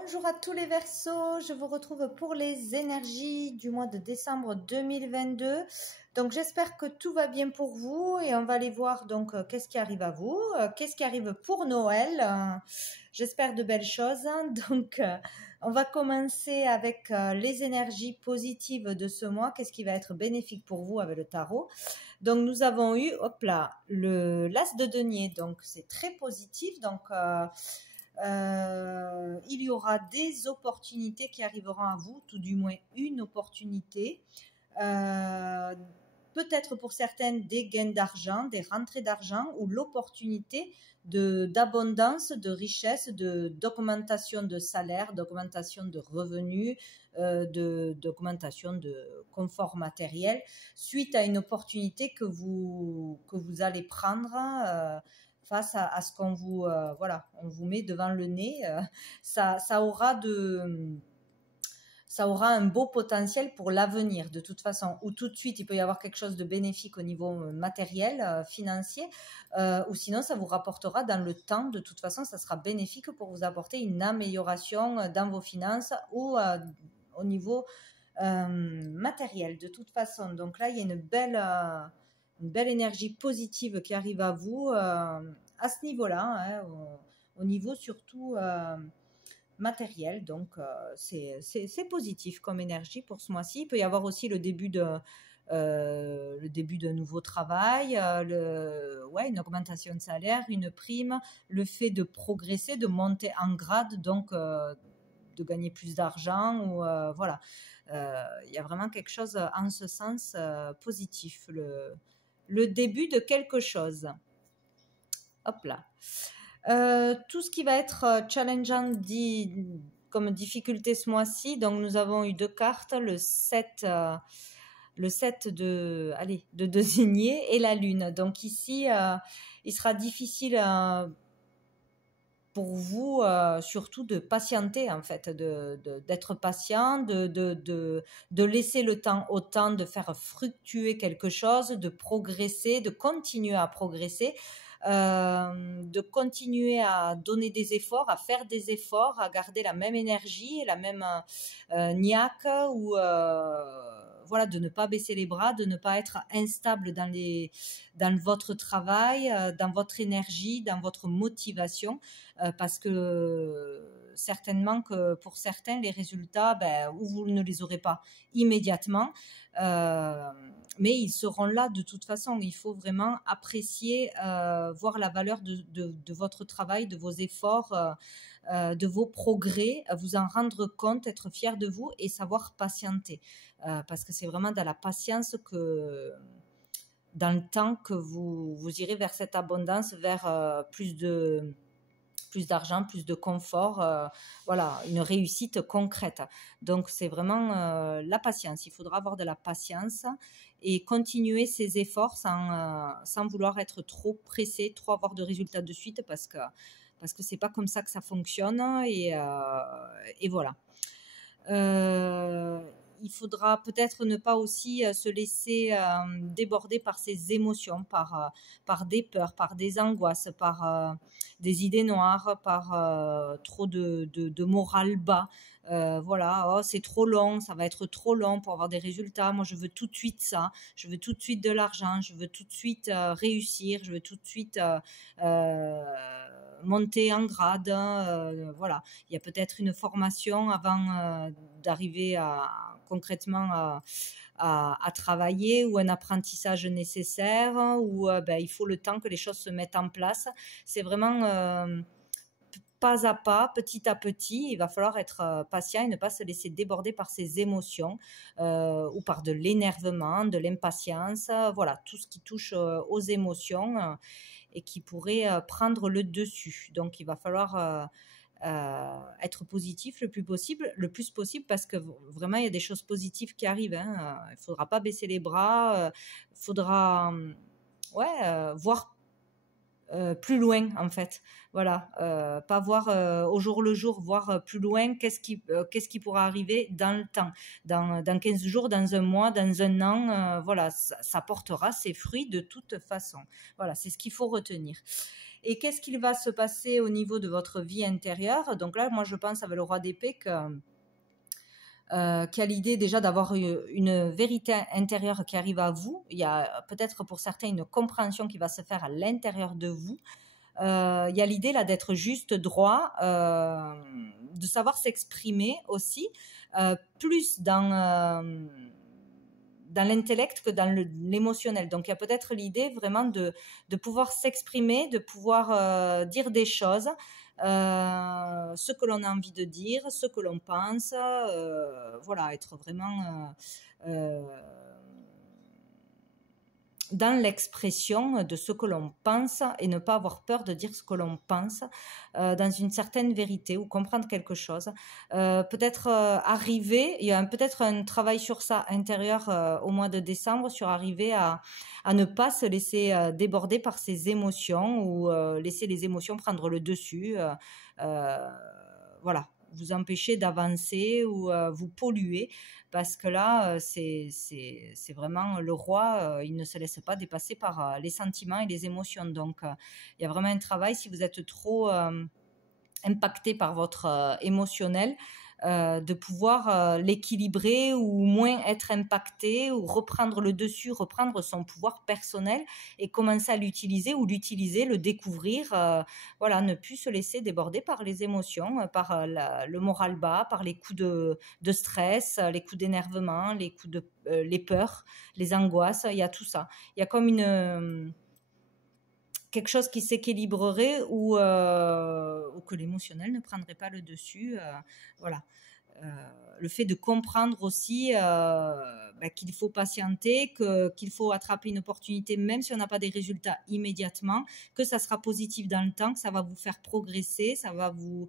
Bonjour à tous les Verseaux, je vous retrouve pour les énergies du mois de décembre 2022. Donc j'espère que tout va bien pour vous et on va aller voir donc qu'est-ce qui arrive à vous, qu'est-ce qui arrive pour Noël. J'espère de belles choses. Donc on va commencer avec les énergies positives de ce mois, qu'est-ce qui va être bénéfique pour vous avec le tarot. Donc nous avons eu, hop là, l'as de denier, donc c'est très positif. Donc il y aura des opportunités qui arriveront à vous, tout du moins une opportunité. Peut-être pour certaines des gains d'argent, des rentrées d'argent ou l'opportunité d'abondance, de richesse, d'augmentation de salaire, d'augmentation de revenus, d'augmentation de confort matériel suite à une opportunité que vous allez prendre face à ce qu'on vous voilà, on vous met devant le nez. Ça aura un beau potentiel pour l'avenir de toute façon, ou tout de suite il peut y avoir quelque chose de bénéfique au niveau matériel, financier, ou sinon ça vous rapportera dans le temps. De toute façon ça sera bénéfique pour vous apporter une amélioration dans vos finances ou au niveau matériel de toute façon. Donc là il y a une belle énergie positive qui arrive à vous à ce niveau-là, hein, au niveau surtout matériel. Donc c'est positif comme énergie pour ce mois-ci. Il peut y avoir aussi le début d'un nouveau travail, une augmentation de salaire, une prime, le fait de progresser, de monter en grade, donc de gagner plus d'argent, ou voilà. Il y a vraiment quelque chose en ce sens positif, le début de quelque chose. Hop là. Tout ce qui va être challengeant comme difficulté ce mois-ci, donc nous avons eu deux cartes, le 7 de denier et la lune. Donc ici, il sera difficile pour vous surtout de patienter, en fait, d'être patient, de laisser le temps au temps de faire fructuer quelque chose, de progresser, de continuer à progresser. De continuer à donner des efforts, à faire des efforts, à garder la même énergie, la même niaque, ou voilà, de ne pas baisser les bras, de ne pas être instable dans votre travail, dans votre énergie, dans votre motivation, parce que certainement que pour certains les résultats, ou vous ne les aurez pas immédiatement, mais ils seront là de toute façon. Il faut vraiment apprécier, voir la valeur de votre travail, de vos efforts, de vos progrès, vous en rendre compte, être fier de vous et savoir patienter, parce que c'est vraiment dans la patience que dans le temps que vous irez vers cette abondance, vers plus d'argent, plus de confort, voilà, une réussite concrète. Donc c'est vraiment la patience. Il faudra avoir de la patience et continuer ses efforts sans vouloir être trop pressé, trop avoir de résultats de suite, parce que c'est pas comme ça que ça fonctionne, et voilà. Il faudra peut-être ne pas aussi se laisser déborder par ses émotions, par des peurs, par des angoisses, par des idées noires, par trop de morale bas. Voilà, oh, c'est trop long, ça va être trop long pour avoir des résultats. Moi, je veux tout de suite ça, je veux tout de suite de l'argent, je veux tout de suite réussir, je veux tout de suite monter en grade. Voilà, il y a peut-être une formation avant d'arriver concrètement à travailler, ou un apprentissage nécessaire, ou il faut le temps que les choses se mettent en place. C'est vraiment pas à pas, petit à petit. Il va falloir être patient et ne pas se laisser déborder par ses émotions, ou par de l'énervement, de l'impatience, voilà, tout ce qui touche aux émotions et qui pourrait prendre le dessus. Donc il va falloir être positif le plus possible, parce que vraiment il y a des choses positives qui arrivent, hein. Il faudra pas baisser les bras, il faudra voir plus loin, en fait, voilà, pas voir au jour le jour, voir plus loin, qu'est-ce qui pourra arriver dans le temps, dans 15 jours, dans un mois, dans un an, voilà, ça portera ses fruits de toute façon. Voilà, c'est ce qu'il faut retenir. Et qu'est-ce qu'il va se passer au niveau de votre vie intérieure? Donc là, moi, je pense avec le roi d'épée qui a l'idée déjà d'avoir une vérité intérieure qui arrive à vous. Il y a peut-être pour certains une compréhension qui va se faire à l'intérieur de vous. Il y a l'idée là d'être juste droit, de savoir s'exprimer aussi, plus dans l'intellect que dans l'émotionnel. Donc il y a peut-être l'idée vraiment de pouvoir s'exprimer, de pouvoir dire des choses, ce que l'on a envie de dire, ce que l'on pense, voilà, être vraiment dans l'expression de ce que l'on pense et ne pas avoir peur de dire ce que l'on pense dans une certaine vérité ou comprendre quelque chose. Peut-être arriver, il y a peut-être un travail sur ça intérieur au mois de décembre, sur arriver à ne pas se laisser déborder par ses émotions ou laisser les émotions prendre le dessus. Voilà, vous empêcher d'avancer ou vous polluer, parce que là, c'est vraiment le roi, il ne se laisse pas dépasser par les sentiments et les émotions. Donc, il y a vraiment un travail, si vous êtes trop impacté par votre émotionnel, de pouvoir l'équilibrer ou moins être impacté ou reprendre le dessus, reprendre son pouvoir personnel et commencer à l'utiliser ou l'utiliser, le découvrir, voilà, ne plus se laisser déborder par les émotions, par le moral bas, par les coups de stress, les coups d'énervement, les coups les peurs, les angoisses, il y a tout ça. Il y a comme quelque chose qui s'équilibrerait ou que l'émotionnel ne prendrait pas le dessus. Voilà. Le fait de comprendre aussi qu'il faut patienter, qu'il faut attraper une opportunité même si on n'a pas des résultats immédiatement, que ça sera positif dans le temps, que ça va vous faire progresser, ça va vous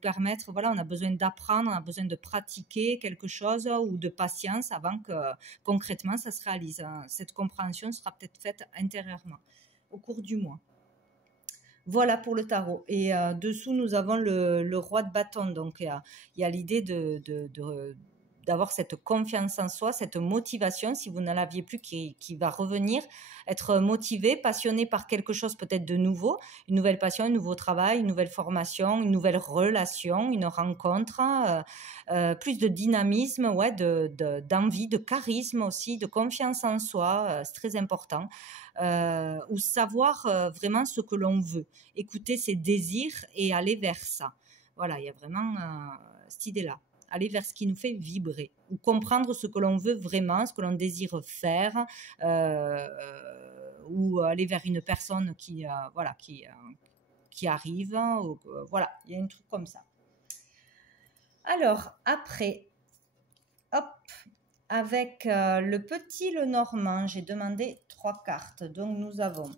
permettre, voilà, on a besoin d'apprendre, on a besoin de pratiquer quelque chose ou de patience avant que concrètement ça se réalise. Cette compréhension sera peut-être faite intérieurement au cours du mois. Voilà pour le tarot. Et dessous, nous avons le roi de bâton. Donc, il y a l'idée d'avoir cette confiance en soi, cette motivation, si vous n'en aviez plus, qui va revenir, être motivé, passionné par quelque chose peut-être de nouveau, une nouvelle passion, un nouveau travail, une nouvelle formation, une nouvelle relation, une rencontre, plus de dynamisme, ouais, d'envie, de charisme aussi, de confiance en soi, c'est très important. Ou savoir vraiment ce que l'on veut, écouter ses désirs et aller vers ça. Voilà, il y a vraiment cette idée-là, aller vers ce qui nous fait vibrer, ou comprendre ce que l'on veut vraiment, ce que l'on désire faire, ou aller vers une personne qui arrive, ou, voilà, il y a un truc comme ça. Alors, après, hop, avec le petit Lenormand, j'ai demandé 3 cartes. Donc, nous avons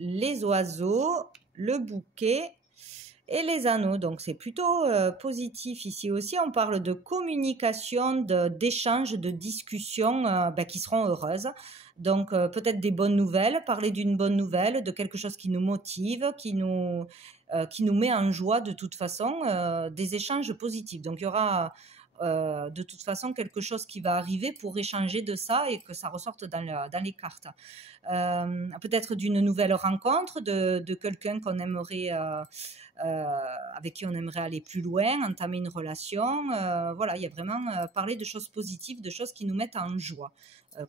les oiseaux, le bouquet et les anneaux. Donc, c'est plutôt positif ici aussi. On parle de communication, d'échanges, de discussions qui seront heureuses. Donc, peut-être des bonnes nouvelles, parler d'une bonne nouvelle, de quelque chose qui nous motive, qui nous met en joie de toute façon, des échanges positifs. Donc, il y aura de toute façon quelque chose qui va arriver pour échanger de ça et que ça ressorte dans les cartes. Peut-être d'une nouvelle rencontre, de quelqu'un qu'on aimerait, avec qui on aimerait aller plus loin, entamer une relation. Voilà, il y a vraiment parler de choses positives, de choses qui nous mettent en joie,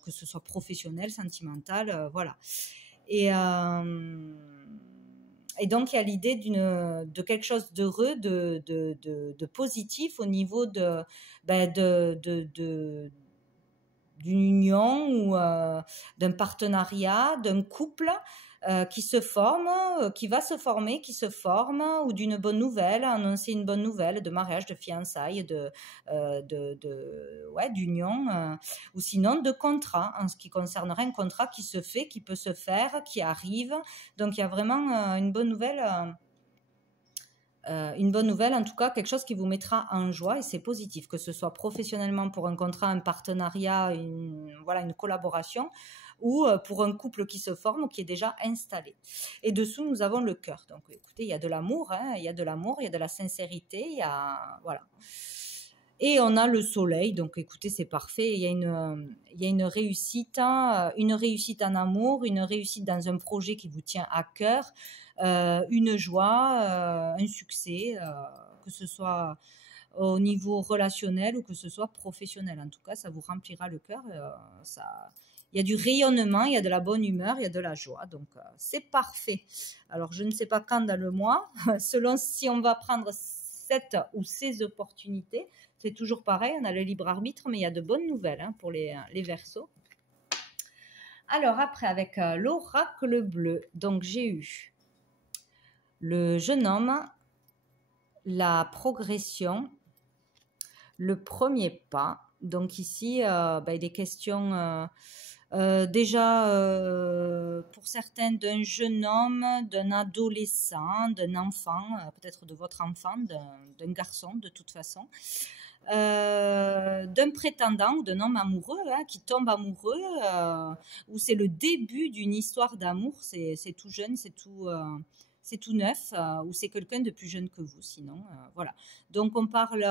que ce soit professionnel, sentimental, voilà. Et donc, il y a l'idée de quelque chose d'heureux, de positif au niveau d'une union ou d'un partenariat, d'un couple qui se forme, qui va se former, qui se forme, ou d'une bonne nouvelle, annoncer une bonne nouvelle de mariage, de fiançailles, d'union, ou sinon de contrat, en ce qui concernerait un contrat qui se fait, qui peut se faire, qui arrive. Donc il y a vraiment une bonne nouvelle. En tout cas, quelque chose qui vous mettra en joie, et c'est positif, que ce soit professionnellement pour un contrat, un partenariat, une collaboration, ou pour un couple qui se forme ou qui est déjà installé. Et dessous, nous avons le cœur. Donc, écoutez, il y a de l'amour, il y a de l'amour, il y a de la sincérité, voilà. Et on a le soleil, donc écoutez, c'est parfait. Il y a une réussite en amour, une réussite dans un projet qui vous tient à cœur, une joie, un succès, que ce soit au niveau relationnel ou que ce soit professionnel. En tout cas, ça vous remplira le cœur. Il y a du rayonnement, il y a de la bonne humeur, il y a de la joie. Donc, c'est parfait. Alors, je ne sais pas quand dans le mois, selon si on va prendre cette ou ces opportunités. C'est toujours pareil, on a le libre arbitre, mais il y a de bonnes nouvelles pour les Verseaux. Alors, après, avec l'oracle bleu, donc j'ai eu le jeune homme, la progression, le premier pas. Donc ici, il est question déjà pour certains d'un jeune homme, d'un adolescent, d'un enfant, peut-être de votre enfant, d'un garçon de toute façon, d'un prétendant ou d'un homme amoureux qui tombe amoureux, où c'est le début d'une histoire d'amour, c'est tout jeune, c'est tout neuf, ou c'est quelqu'un de plus jeune que vous sinon. Voilà. Donc on parle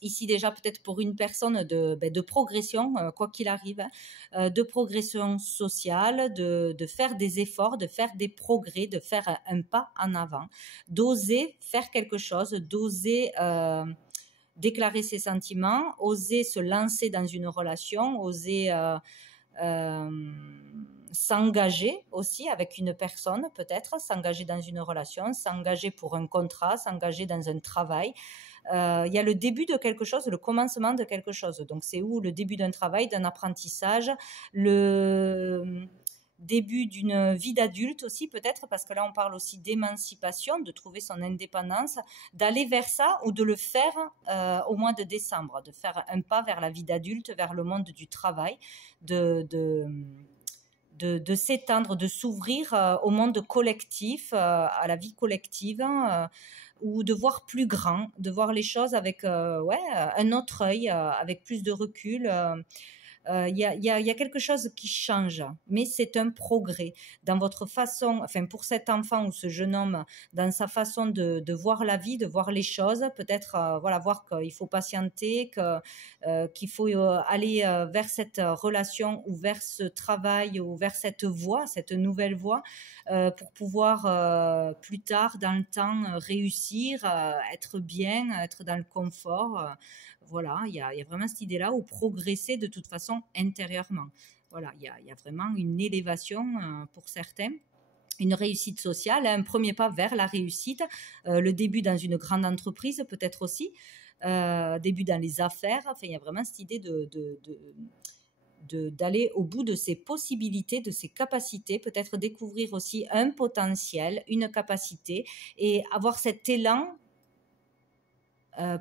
ici déjà peut-être pour une personne de progression, quoi qu'il arrive, de progression sociale, de faire des efforts, de faire des progrès, de faire un pas en avant, d'oser faire quelque chose, d'oser déclarer ses sentiments, oser se lancer dans une relation, oser s'engager aussi avec une personne peut-être, s'engager dans une relation, s'engager pour un contrat, s'engager dans un travail. Il y a le début de quelque chose, le commencement de quelque chose. Donc c'est où le début d'un travail, d'un apprentissage, le début d'une vie d'adulte aussi peut-être, parce que là on parle aussi d'émancipation, de trouver son indépendance, d'aller vers ça ou de le faire au mois de décembre, de faire un pas vers la vie d'adulte, vers le monde du travail, de s'étendre, de s'ouvrir au monde collectif, à la vie collective, ou de voir plus grand, de voir les choses avec un autre œil, avec plus de recul. Il y a quelque chose qui change, mais c'est un progrès dans votre façon, enfin pour cet enfant ou ce jeune homme, dans sa façon de voir la vie, de voir les choses, peut-être voir qu'il faut patienter, qu'il faut aller vers cette relation ou vers ce travail ou vers cette voie, cette nouvelle voie, pour pouvoir plus tard dans le temps réussir, être bien, être dans le confort. Voilà, il y a vraiment cette idée-là où progresser de toute façon intérieurement. Voilà, il y a vraiment une élévation pour certains, une réussite sociale, un premier pas vers la réussite, le début dans une grande entreprise peut-être aussi, début dans les affaires. Enfin, il y a vraiment cette idée d'aller au bout de ses possibilités, de ses capacités, peut-être découvrir aussi un potentiel, une capacité et avoir cet élan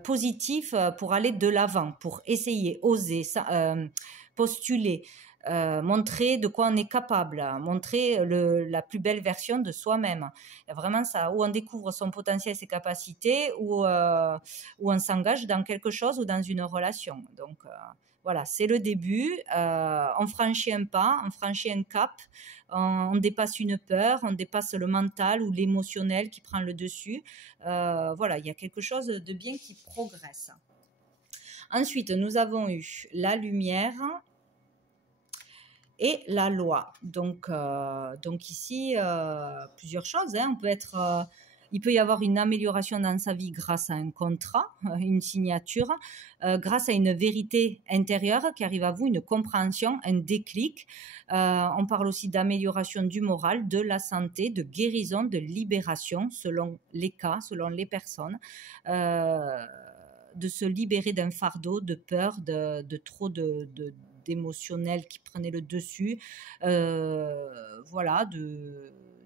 positif pour aller de l'avant, pour essayer, oser, postuler, montrer de quoi on est capable, montrer la plus belle version de soi-même. Il y a vraiment ça, où on découvre son potentiel, ses capacités, où on s'engage dans quelque chose ou dans une relation. Donc voilà, c'est le début, on franchit un pas, on franchit un cap, on dépasse une peur, on dépasse le mental ou l'émotionnel qui prend le dessus. Voilà, il y a quelque chose de bien qui progresse. Ensuite, nous avons eu la lumière et la loi. Donc ici, plusieurs choses. Il peut y avoir une amélioration dans sa vie grâce à un contrat, une signature, grâce à une vérité intérieure qui arrive à vous, une compréhension, un déclic. On parle aussi d'amélioration du moral, de la santé, de guérison, de libération, selon les cas, selon les personnes, de se libérer d'un fardeau, de peur, de trop d'émotionnel qui prenait le dessus. Voilà,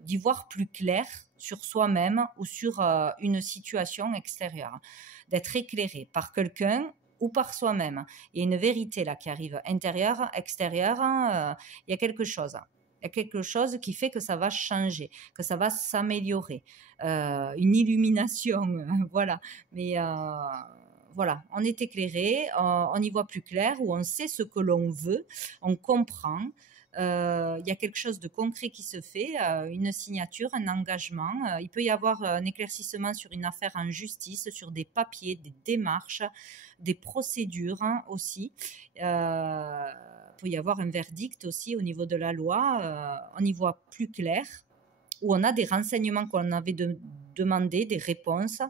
d'y voir plus clair sur soi-même ou sur une situation extérieure, d'être éclairé par quelqu'un ou par soi-même. Il y a une vérité là qui arrive, intérieure, extérieure, il y a quelque chose. Il y a quelque chose qui fait que ça va changer, que ça va s'améliorer. Une illumination, voilà. Mais voilà, on est éclairé, on y voit plus clair, ou on sait ce que l'on veut, on comprend. il y a quelque chose de concret qui se fait, une signature, un engagement. Il peut y avoir un éclaircissement sur une affaire en justice, sur des papiers, des démarches, des procédures aussi. Il peut y avoir un verdict aussi au niveau de la loi. On y voit plus clair, où on a des renseignements qu'on avait demandé, des réponses,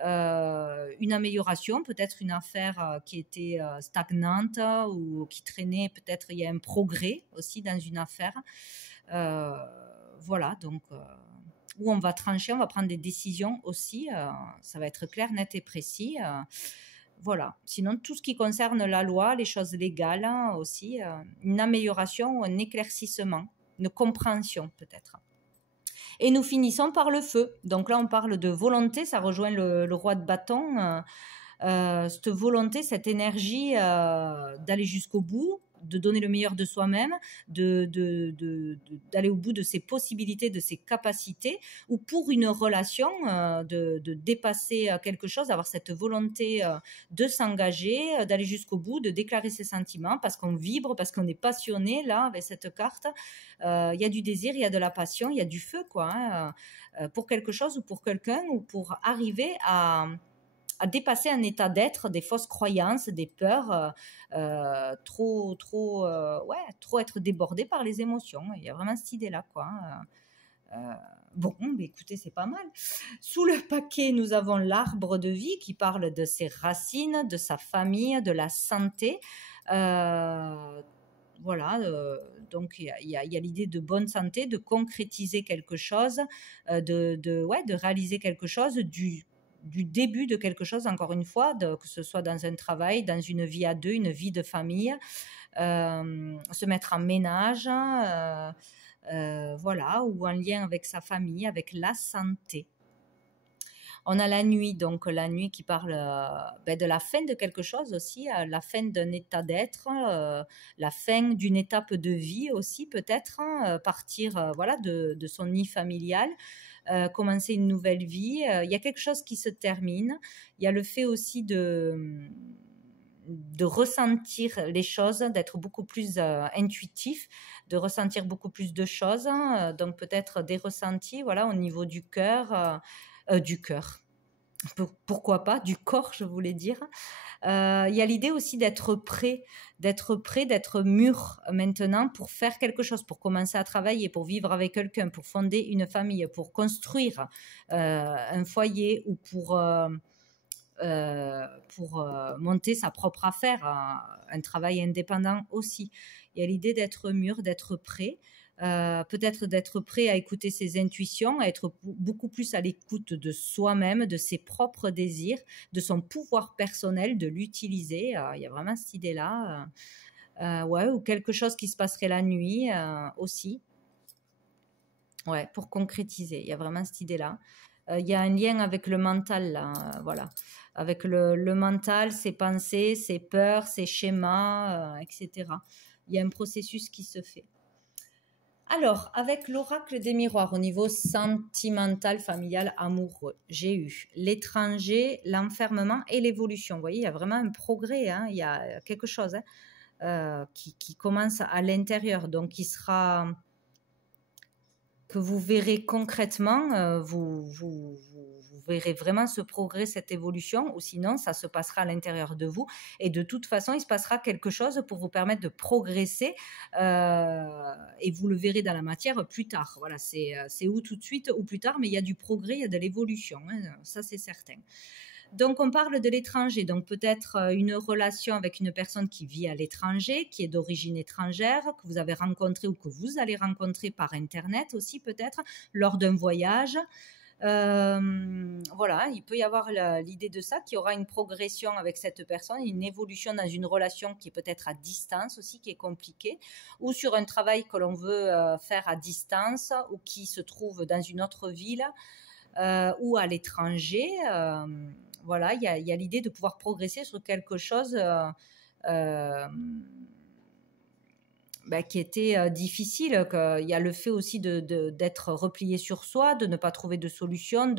une amélioration, peut-être une affaire qui était stagnante ou qui traînait, peut-être il y a un progrès aussi dans une affaire. Voilà, donc où on va trancher, on va prendre des décisions aussi, ça va être clair, net et précis. Voilà. Sinon, tout ce qui concerne la loi, les choses légales aussi, une amélioration ou un éclaircissement, une compréhension peut-être. Et nous finissons par le feu. Donc là, on parle de volonté, ça rejoint le roi de bâton. Cette volonté, cette énergie d'aller jusqu'au bout, de donner le meilleur de soi-même, d'aller au bout de ses possibilités, de ses capacités, ou pour une relation, de dépasser quelque chose, d'avoir cette volonté de s'engager, d'aller jusqu'au bout, de déclarer ses sentiments, parce qu'on vibre, parce qu'on est passionné, là, avec cette carte. Il y a du désir, il y a de la passion, il y a du feu, quoi, pour quelque chose ou pour quelqu'un, ou pour arriver à dépasser un état d'être, des fausses croyances, des peurs, trop être débordé par les émotions. Il y a vraiment cette idée-là, quoi. Bon, mais écoutez, c'est pas mal. Sous le paquet, nous avons l'arbre de vie qui parle de ses racines, de sa famille, de la santé. Voilà, donc il y a l'idée de bonne santé, de concrétiser quelque chose, de réaliser quelque chose, du début de quelque chose, encore une fois, que ce soit dans un travail, dans une vie à deux, une vie de famille, se mettre en ménage, voilà, ou en lien avec sa famille, avec la santé. On a la nuit, donc la nuit qui parle de la fin de quelque chose aussi, la fin d'un état d'être, la fin d'une étape de vie aussi peut-être, partir voilà, de son nid familial, commencer une nouvelle vie. Il y a quelque chose qui se termine. Il y a le fait aussi de ressentir les choses, d'être beaucoup plus intuitif, de ressentir beaucoup plus de choses, donc peut-être des ressentis voilà, au niveau du cœur, pourquoi pas, du corps, je voulais dire. Il y a l'idée aussi d'être prêt, d'être mûr maintenant pour faire quelque chose, pour commencer à travailler, pour vivre avec quelqu'un, pour fonder une famille, pour construire un foyer ou pour monter sa propre affaire, un travail indépendant aussi. Il y a l'idée d'être mûr, d'être prêt. Peut-être d'être prêt à écouter ses intuitions, à être beaucoup plus à l'écoute de soi-même, de ses propres désirs, de son pouvoir personnel, de l'utiliser. Il y a vraiment cette idée-là. Ouais, ou quelque chose qui se passerait la nuit aussi. Ouais, pour concrétiser. Il y a vraiment cette idée-là. Il y a un lien avec le mental, là, voilà. Avec le mental, ses pensées, ses peurs, ses schémas, etc. Il y a un processus qui se fait. Alors, avec l'oracle des miroirs au niveau sentimental, familial, amoureux, j'ai eu l'étranger, l'enfermement et l'évolution. Vous voyez, il y a vraiment un progrès, hein, il y a quelque chose qui commence à l'intérieur, donc qui sera, que vous verrez concrètement, vous verrez vraiment ce progrès, cette évolution, ou sinon ça se passera à l'intérieur de vous, et de toute façon il se passera quelque chose pour vous permettre de progresser, et vous le verrez dans la matière plus tard. Voilà, c'est ou tout de suite ou plus tard, mais il y a du progrès, il y a de l'évolution, hein, ça c'est certain. Donc, on parle de l'étranger, donc peut-être une relation avec une personne qui vit à l'étranger, qui est d'origine étrangère, que vous avez rencontré ou que vous allez rencontrer par Internet aussi peut-être, lors d'un voyage. Voilà, il peut y avoir l'idée de ça, qu'il y aura une progression avec cette personne, une évolution dans une relation qui est peut-être à distance aussi, qui est compliquée, ou sur un travail que l'on veut faire à distance, ou qui se trouve dans une autre ville, ou à l'étranger. Voilà, il y a l'idée de pouvoir progresser sur quelque chose qui était difficile. Il y a le fait aussi d'être replié sur soi, de ne pas trouver de solution,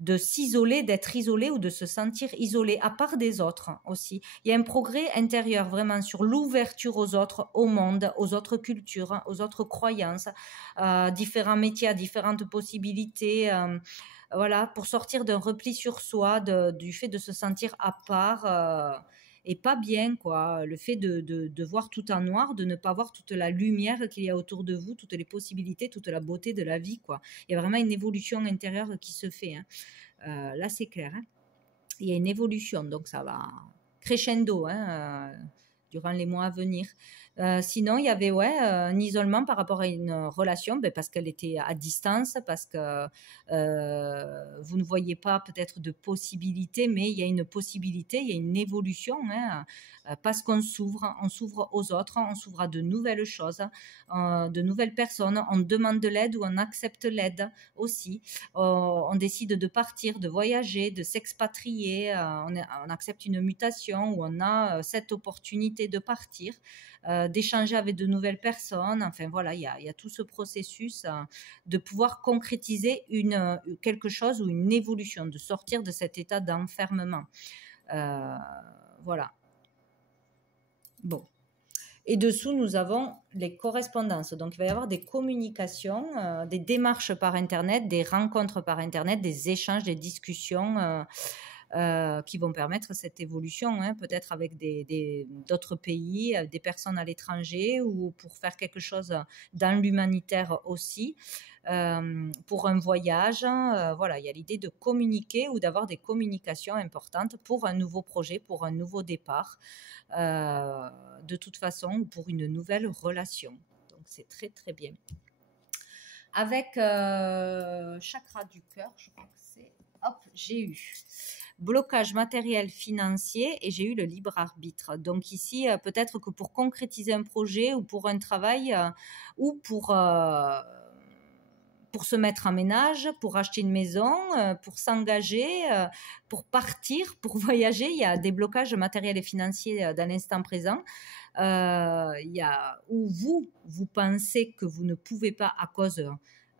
de s'isoler, d'être isolé ou de se sentir isolé, à part des autres aussi. Il y a un progrès intérieur vraiment sur l'ouverture aux autres, au monde, aux autres cultures, aux autres croyances, différents métiers, à différentes possibilités. Voilà, pour sortir d'un repli sur soi, du fait de se sentir à part et pas bien, quoi. Le fait de voir tout en noir, de ne pas voir toute la lumière qu'il y a autour de vous, toutes les possibilités, toute la beauté de la vie, quoi. Il y a vraiment une évolution intérieure qui se fait, hein. Là, c'est clair, hein. Il y a une évolution, donc ça va crescendo, hein, durant les mois à venir. Sinon, il y avait un isolement par rapport à une relation, parce qu'elle était à distance, parce que vous ne voyez pas peut-être de possibilités, mais il y a une possibilité, il y a une évolution, hein, parce qu'on s'ouvre aux autres, on s'ouvre à de nouvelles choses, de nouvelles personnes, on demande de l'aide ou on accepte l'aide aussi. On décide de partir, de voyager, de s'expatrier, on accepte une mutation ou on a cette opportunité de partir, d'échanger avec de nouvelles personnes. Enfin voilà, il y a tout ce processus de pouvoir concrétiser quelque chose ou une évolution, de sortir de cet état d'enfermement. Voilà. Bon. Et dessous, nous avons les correspondances. Donc, il va y avoir des communications, des démarches par Internet, des rencontres par Internet, des échanges, des discussions qui vont permettre cette évolution, hein, peut-être avec d'autres pays, des personnes à l'étranger ou pour faire quelque chose dans l'humanitaire aussi. Pour un voyage, voilà, il y a l'idée de communiquer ou d'avoir des communications importantes pour un nouveau projet, pour un nouveau départ, de toute façon, ou pour une nouvelle relation. Donc, c'est très, très bien. Avec chakra du cœur, je crois que c'est... Hop, j'ai eu blocage matériel financier et j'ai eu le libre arbitre. Donc ici, peut-être que pour concrétiser un projet ou pour un travail ou pour se mettre en ménage, pour acheter une maison, pour s'engager, pour partir, pour voyager, il y a des blocages matériels et financiers dans l'instant présent. Il y a où vous pensez que vous ne pouvez pas à cause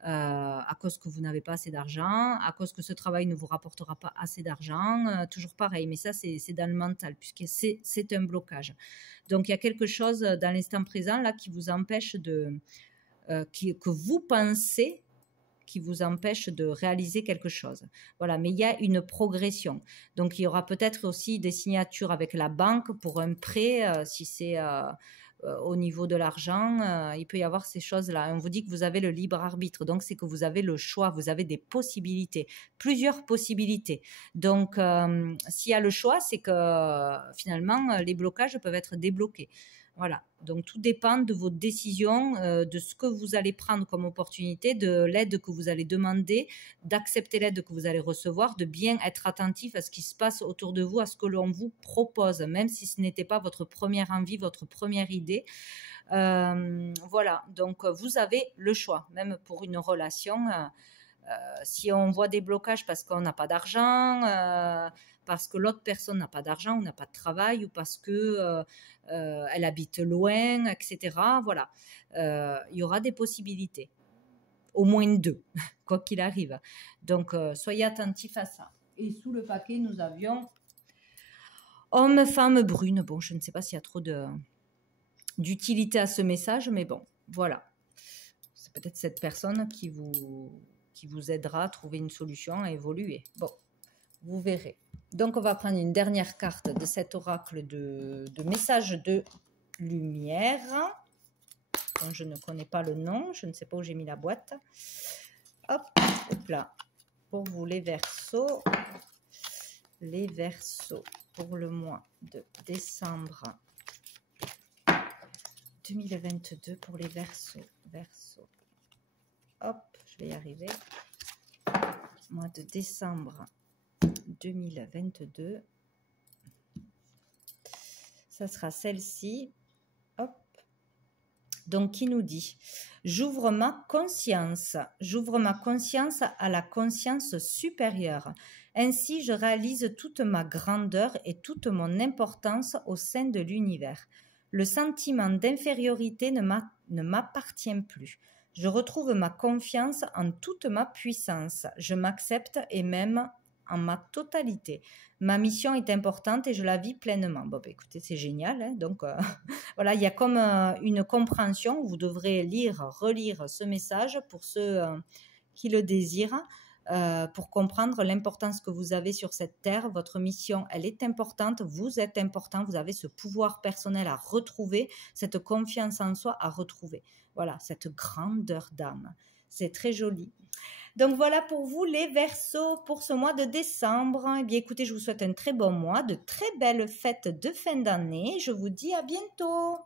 que vous n'avez pas assez d'argent, à cause que ce travail ne vous rapportera pas assez d'argent, toujours pareil, mais ça c'est dans le mental, puisque c'est un blocage. Donc il y a quelque chose dans l'instant présent là qui vous empêche que vous pensez qui vous empêche de réaliser quelque chose. Voilà, mais il y a une progression. Donc il y aura peut-être aussi des signatures avec la banque pour un prêt, si c'est au niveau de l'argent, il peut y avoir ces choses-là. On vous dit que vous avez le libre arbitre, donc c'est que vous avez le choix, vous avez des possibilités, plusieurs possibilités. Donc, s'il y a le choix, c'est que finalement, les blocages peuvent être débloqués. Voilà, donc tout dépend de vos décisions, de ce que vous allez prendre comme opportunité, de l'aide que vous allez demander, d'accepter l'aide que vous allez recevoir, de bien être attentif à ce qui se passe autour de vous, à ce que l'on vous propose, même si ce n'était pas votre première envie, votre première idée. Voilà, donc vous avez le choix, même pour une relation. Si on voit des blocages parce qu'on n'a pas d'argent, parce que l'autre personne n'a pas d'argent ou n'a pas de travail ou parce que elle habite loin, etc. Voilà, il y aura des possibilités, au moins 2, quoi qu'il arrive. Donc, soyez attentifs à ça. Et sous le paquet, nous avions homme, femme, brune. Bon, je ne sais pas s'il y a trop d'utilité à ce message, mais bon, voilà. C'est peut-être cette personne qui vous aidera à trouver une solution, à évoluer. Bon, vous verrez. Donc, on va prendre une dernière carte de cet oracle de message de lumière, dont je ne connais pas le nom. Je ne sais pas où j'ai mis la boîte. Hop, hop là. Pour vous, les Verseaux. Les Verseaux pour le mois de décembre 2022 pour les Verseaux. Verseaux. Hop, je vais y arriver. Mois de décembre 2022. Ça sera celle-ci. Hop. Donc, qui nous dit « J'ouvre ma conscience à la conscience supérieure. Ainsi, je réalise toute ma grandeur et toute mon importance au sein de l'univers. Le sentiment d'infériorité ne m'appartient plus. Je retrouve ma confiance en toute ma puissance. Je m'accepte et même en ma totalité. Ma mission est importante et je la vis pleinement. Bon, bah, écoutez, c'est génial. Hein. Donc, voilà, il y a comme une compréhension. Vous devrez lire, relire ce message pour ceux qui le désirent. Pour comprendre l'importance que vous avez sur cette terre. Votre mission, elle est importante, vous êtes important, vous avez ce pouvoir personnel à retrouver, cette confiance en soi à retrouver. Voilà, cette grandeur d'âme. C'est très joli. Donc voilà pour vous les Verseaux pour ce mois de décembre. Eh bien écoutez, je vous souhaite un très bon mois, de très belles fêtes de fin d'année. Je vous dis à bientôt.